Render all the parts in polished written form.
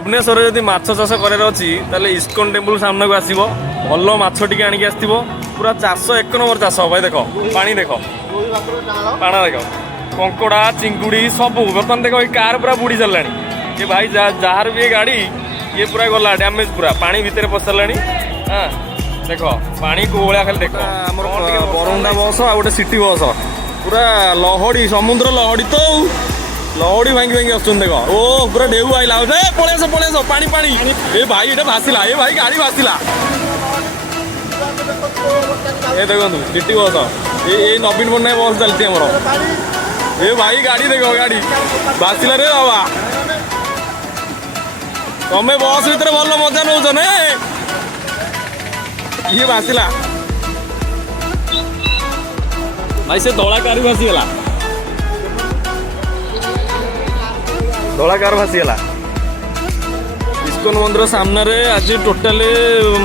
भुवनेश्वर जदि माछ चाष करार अच्छी इस्कन टेम्पल सामने को आसो भल माछ टी आणिक आसो पूरा चाष एक नंबर चाष भाई देख पानी देख पाना देख कंकड़ा चिंगुड़ी सब बर्तमान देख कार पूरा बुड़ी सारा ये भाई जार भी ये गाड़ी ये पूरा गला डैमेज पूरा पानी भितर पशि सारा हाँ देख पानी को भाया खाली देख बरमुंडा बस आ गए सिटी बस पूरा लहड़ी समुद्र लहड़ी तो लहड़ी भांगी भांगी आस देख ओ पूरा ढेउ आईला पलैस पानी पानी ए भाई ये भासिला ए भाई गाड़ी भासिला ये देखो सिटी बस ये नवीन पट्टनायक बस चलती आमर ए भाई गाड़ी देख गाड़ी भासिला रे बाबा तमें बस भितर भल मजा नौच ना ये भासिला भाई से धला कार भासीगला धला कार भासीगला इस्कन मंदिर सामने रे आज टोटाल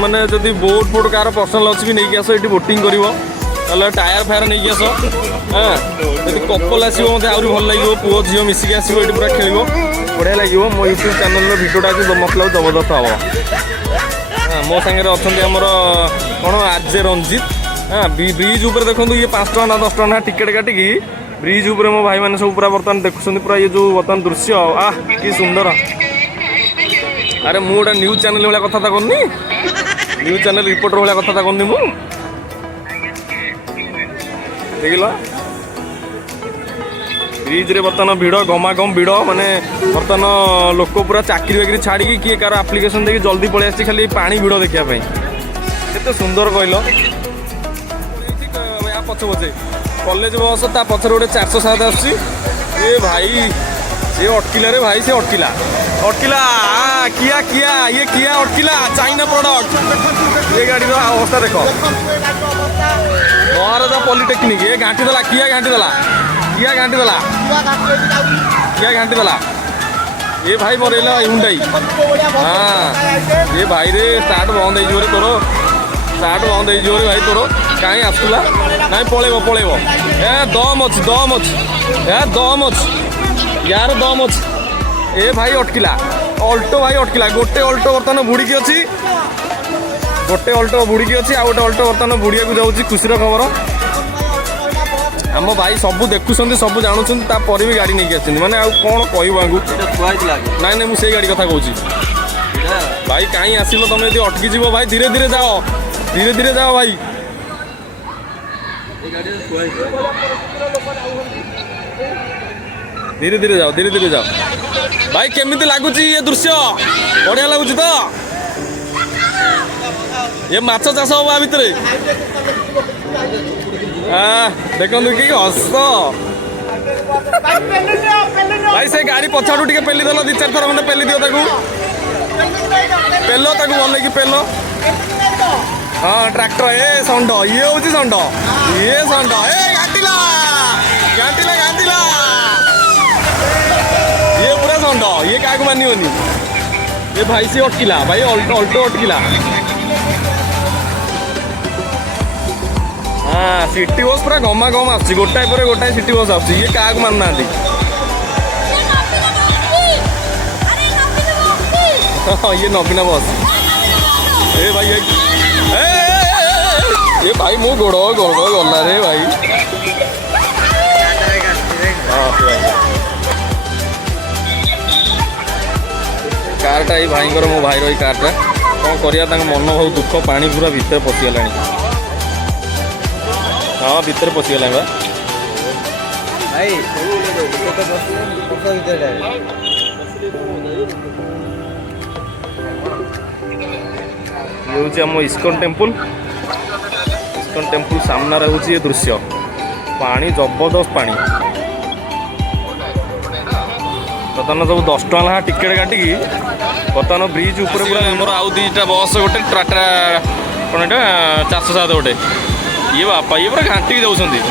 माने जदि बोट फोट कार पर्सनाल अच्छी भी नहीं आस ये बोटिंग कर टायर फायर नहीं आस हाँ जब कपल आसो मत आहरी भल लगे पुओ झील मिसिक आसो ये पूरा खेल बढ़िया लगे मो यूट्यूब चैनल भिडियोटा आज मतलब जबरदस्त हम मो सागर अच्छा आमर कौन आरजे रंजित हाँ ब्रिज उपर देखो ये 5 टका ना 10 टका ना टिकेट काटिकी ब्रिज उपर मो भाई मैंने सब पूरा बर्तमान देखुं पूरा ये जो बर्तमान दृश्य आह कि सुंदर अरे मु गोटे न्यूज चैनल भाया कथा करनी न्यूज चैनल रिपोर्टर भाया कथा करनी मु देख ब्रिज रे बर्तमान भिड़ गमागम भिड़ माने बर्तमान लोक पूरा चाकरी बाकरी छाड़ी किए कार आप्लिकेसन देखिए जल्दी पलि आसी खाली पानी भिड़ देखापी केते सुंदर कहल पछ पछे कॉलेज बस ता पछर गोटे 407 आसी ये भाई ये अटकिला रे भाई से अटकिला किया किया ये किया अटकिला चाइना प्रोडक्ट ये गाड़ी अवस्था देख महाराजा पॉलिटेक्निक ये घाटी देला किया घाटी देला ये भाई मरेला हुंडई हाँ ये भाई रे स्टार्ट बंद हो तोर स्टार्ट बंद हो भाई तोर कहीं आसला ना पलैब ए दम अच्छी यार दम अच्छी ए भाई अटकिला अल्टो भाई अटकिला गोटे अल्टो बर्तमान बुड़ी अच्छी गोटे अल्टो बुड़ी अच्छी आ गोटे अल्टो बर्तमान बुड़िया जाऊँगी खुशी खबर आम भाई सब देखुं सब जानूँ तापर भी गाड़ी नहीं आस मैंने आउ कौन कहूँ ना मुझे गाड़ी कथा कहूँ भाई कहीं आसिल तुम यदि अटकी जीव भाई धीरे धीरे जाओ भाई धीरे धीरे जाओ भाई केमिति लगुच ये दृश्य बढ़िया लगुच तो ये माछ चाष हम आ भितर देखु कि हस भाई से गाड़ी पछाड़ू टे पेली देल 2-4 थर मैंने पेली दियो पेलो भल कि पेलो हाँ ट्रैक्टर ए षंड ये हूँ षंड ए घाटिला ये पूरा षंड ये क्या मानिबनी ये भाई से अटकिला भाई अल्टो अटकिला हाँ सिटी बस पूरा गमा गम आस गोटाए पर गोटाए सिटी बस आस ये क्या मानना ये नवीना बस ए भाई ये भाई मो गोड़ गला रे भाई कारटा ये भाई मो भाई रही कारटा कौन करा मन बहुत दुख पानी पूरा भितर पशिगला हाँ भितर पशिगला भाई ये हूँ आम इस्कन टेम्पल सामना रोचे ये दृश्य पानी जबरदस्त पानी बर्तमान सब 10 टका ला टिकेट काटिकी बर्तमान ब्रिज ऊपर पूरा आमर आउ 2टा बस गोटे टाटा कौन एटा 407 गोटे ये बापा ये पूरा घाटी जाऊँगी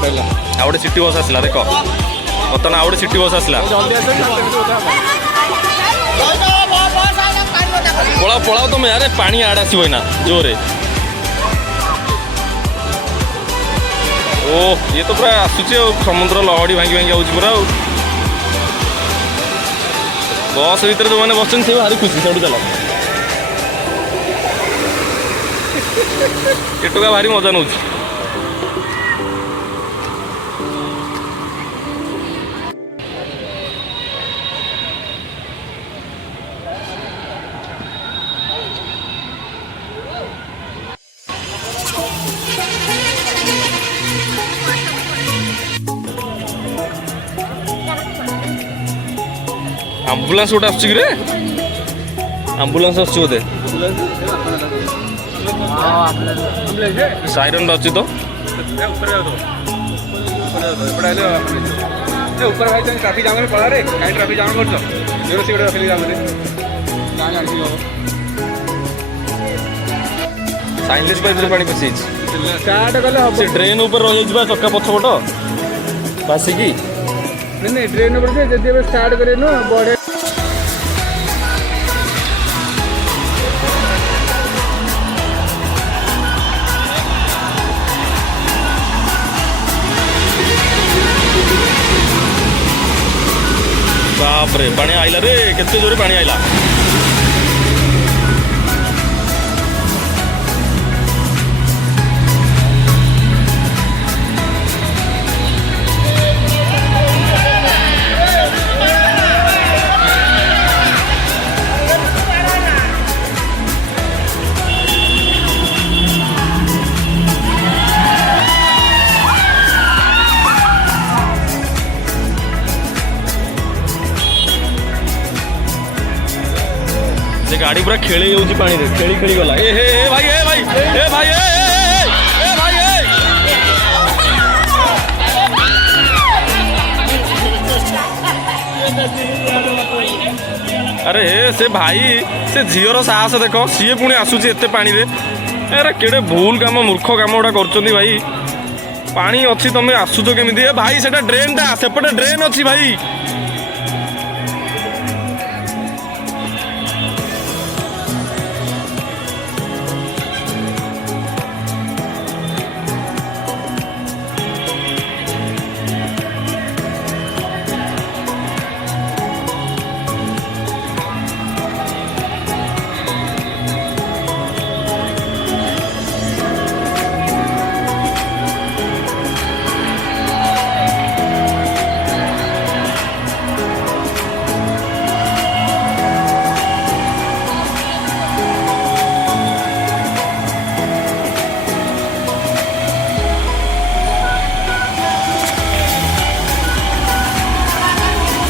ଆଉ ଗୋଟେ ସିଟି ବସ୍ ଆସିଲା ଦେଖ ବର୍ତ୍ତମାନ ଆଉ ଗୋଟେ ସିଟି ବସ୍ ଆସିଲା ପଳାଅ ପଳାଅ ତମେ ଆରେ ପାଣି ଆଡ଼େ ଆସିବ ଏଇନା ଜୋରେ ଓ ଇଏ ତ ପୁରା ଆସୁଛି ଆଉ ସମୁଦ୍ର ଲହଡ଼ି ଭାଙ୍ଗି ଭାଙ୍ଗି ଆଉଛି ପୁରା ଆଉ ବସ୍ ଭିତରେ ଯେଉଁମାନେ ବସିଛନ୍ତି ସେ ଭାରି ଖୁସି ସେଠୁ ଚାଲ ଏଟୁକା ଭାରି ମଜା ନେଉଛି ଆମ୍ବୁଲାନ୍ସ ଗୋଟେ ଆସୁଛି କିରେ ଆମ୍ବୁଲାନ୍ସ ଆସୁଛି ବୋଧେ ସାଇରନ୍ ଅଛି ତ ट्राफिक जाम पड़ा रे कहीं ट्राफिक जाम कर ट्राफिक जाम साइलेंस पाइप पानी पशि स्टार्ट कले हम से ड्रेन ऊपर रही जाइबा चक्का पछपट बासिकी नहीं ट्रेन ऊपर से जब स्टार्ट करे न बड़े बाप रे पानी आइला रे केते जोरे पानी आइला से गाड़ी पूरा खेली जाऊँगी पानी रे खेली खेली गला ए भाई ए भाई ए भाई ए भाई अरे से भाई से झीर साहस देख सी पुणी आसूची एते पानी रे अरे केड़े भूल काम मूर्ख काम गुड़ा कर भाई पानी अच्छी तुम आसुच केमी भाई से ड्रेन टा सेपटे ड्रेन अच्छी भाई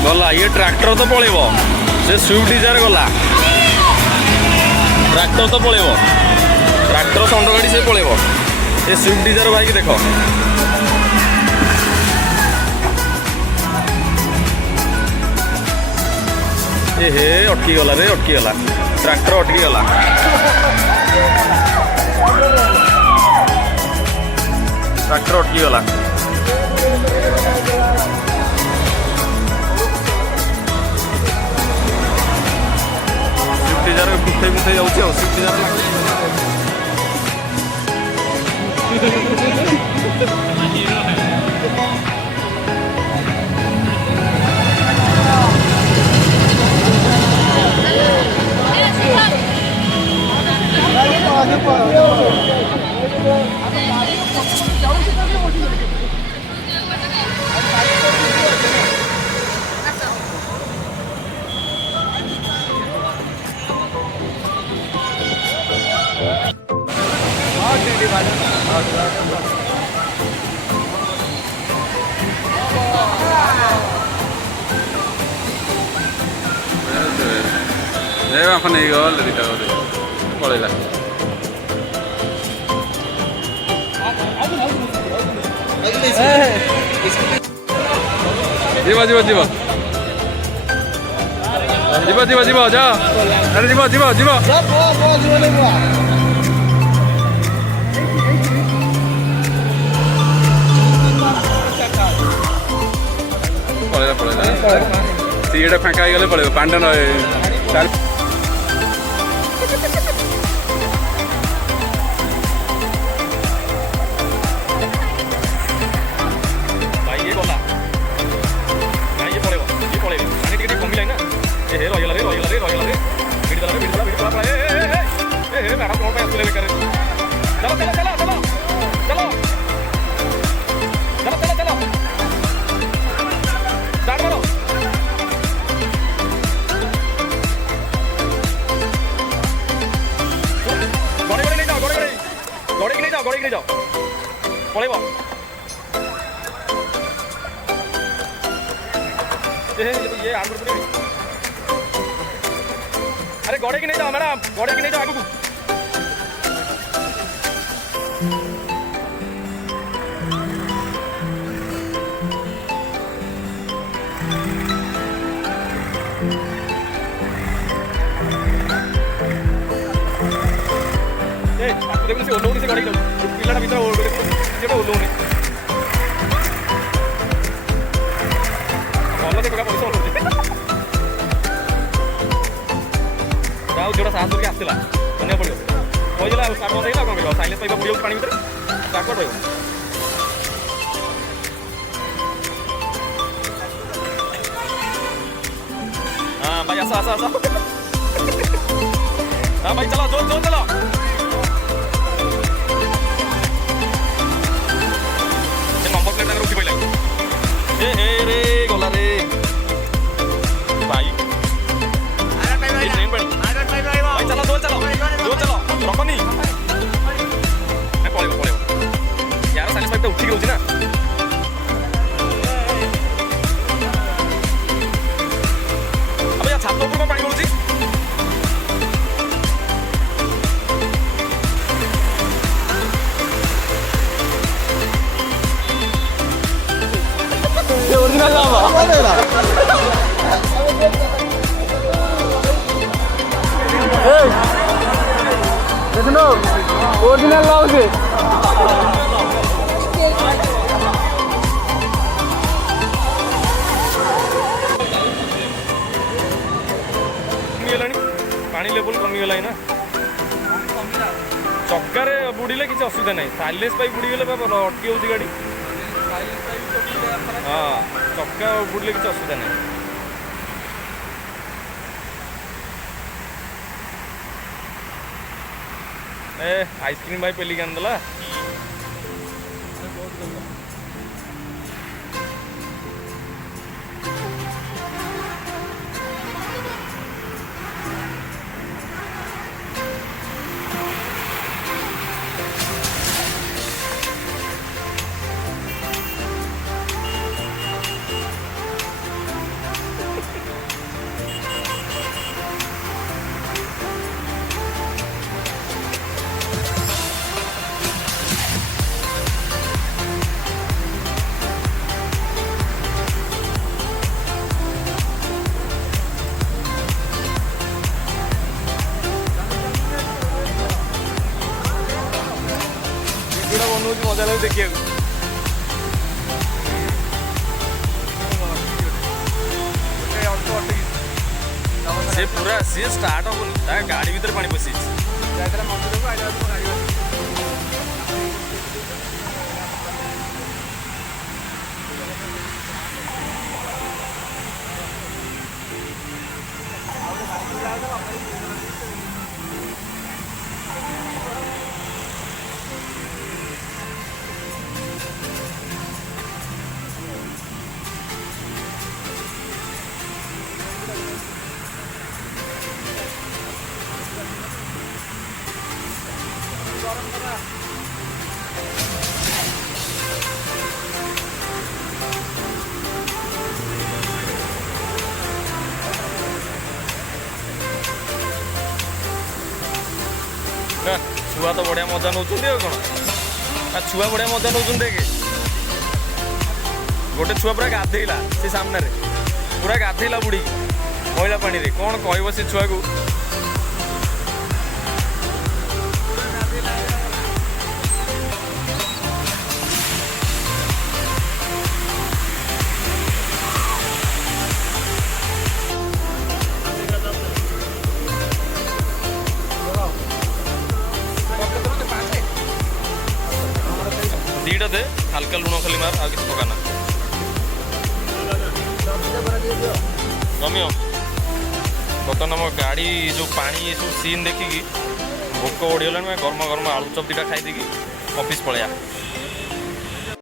गला ये ट्रैक्टर तो पलैब से स्विफ्ट डिजायर गला ट्रैक्टर तो पलैब ट्रैक्टर षंड गाड़ी से पलैब ये स्विफ्ट डिजायर भाई देख ए हे अटकी गला रे अटकी गला ट्रैक्टर अटकी गला ट्रैक्टर अटकी गला डिजायर पुठे पुठे जाऊँ स्विफ्ट डिजायर नहीं गल पलैला जीवा जीवा जीवा जीवा जीवा जीवा जा अरे जीवा जीवा जीवा ଇଏଟା ଫାଙ୍କା ହେଇଗଲେ ପଳେଇବ ପାଣିଟା ଭାଇ ଇଏ ଗଲା ନାଇଁ ଇଏ ପଳେଇବ ପାଣି ଟିକେ ଟିକେ କମିଲାଣି ନା ଏ ହେ ରହିଗଲା ରେ ଭିଡ଼ି ଦେଲା ଏ ମ୍ୟାଡ଼ାମ୍ କ'ଣ ପାଇଁ ଆସିଥିଲେ ବେକାର ଚାଲ ଷ୍ଟାର୍ଟ କର ଗଡ଼େଇକି ନେଇଯାଅ ପଳେଇବ ଇଏ ଆଗରୁ ପୁରେଇବି ଆରେ ଗଡ଼େଇକି ନେଇଯାଅ ମ୍ୟାଡ଼ାମ୍ ଗଡ଼େଇକି ନେଇଯାଅ ଆଗକୁ দেখুন সে ওলৌনি সে গড়াই যাও পিলাটা ভিতরে যেটা ওলৌনি ଭଲ ଦେଖା ପଇସା ଓଲଉଛି ଯାଉ ଯେଉଁଟା ସାହସ କରିକି ଆସିଥିଲା ଧନ୍ୟବାଦ ପଡ଼ିବ କହିଦେଲା ଆଉ ଷ୍ଟାର୍ଟ ବନ୍ଦ ହେଇଗଲା କ'ଣ କରିବ ସାଇଲେନ୍ସ ପାଇବା ପଡ଼ିଯାଉଛି ପାଣି ଭିତରେ ଷ୍ଟାର୍ଟ କରି ରହିବ ହଁ ଭାଇ ଆସ ହଁ ଭାଇ ଚାଲ ଜୋର ଚାଲ नंबर प्लेट उठी पड़ा रे गला रे भाई भाई चलो दो चलो रखनी पड़े यार साइलेंस पाइप उठिक रोचे ना अब या छात ऊपर पानी पड़ुची ओरिजिनल नाम देखो ओरिजिनल नाम से पानी लेवल कमीगला ना चक्कर बुड़े किसी असुविधा ना साइलेंस पाइप बुड़ीगले अटकी हो गाड़ी हाँ चक्का बुड़े किसी असुविधा नहीं आइसक्रीम भाई पेलिक आनदेला बनौती मजा लगे देखिए से पूरा सी स्टार्ट हम गाड़ी भीतर पानी पशि छुआ तो बढ़िया मजा नौ कौन छुआ बढ़िया मजा नौ देख गोटे छुआ पूरा गाधेला से सामने पूरा गाधेला बुड़ी मैला पानी रे कौन कह से छुआ को ହାଲକା ଲୁଣ ଖାଲି ମାର ଆଉ କିଛି ପକାନା ରମିଅ ବର୍ତ୍ତମାନ ଆମ ଗାଡ଼ି ଯେଉଁ ପାଣି ଏସବୁ ସିନ୍ ଦେଖିକି ଭୋକ ବଢ଼ିଗଲାଣି ଗରମ ଗରମ ଆଳୁ ଚପ ଦୁଇଟା ଖାଇଦେଇକି ଅଫିସ୍ ପଳେଇବା।